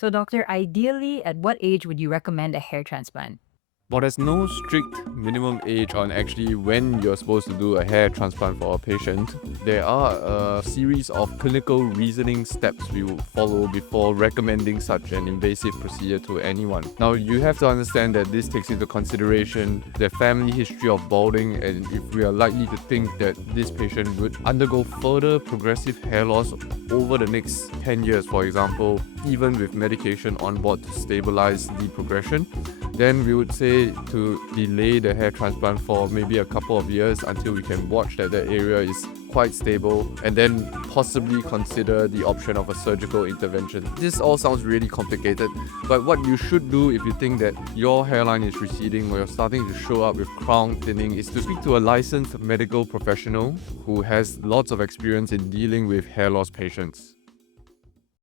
So, doctor, ideally, at what age would you recommend a hair transplant? But there's no strict minimum age on actually when you're supposed to do a hair transplant for a patient. There are a series of clinical reasoning steps we will follow before recommending such an invasive procedure to anyone. Now, you have to understand that this takes into consideration their family history of balding, and if we are likely to think that this patient would undergo further progressive hair loss over the next 10 years, for example, even with medication on board to stabilize the progression, then we would say to delay the hair transplant for maybe a couple of years until we can watch that the area is quite stable, and then possibly consider the option of a surgical intervention. This all sounds really complicated, but what you should do if you think that your hairline is receding or you're starting to show up with crown thinning is to speak to a licensed medical professional who has lots of experience in dealing with hair loss patients.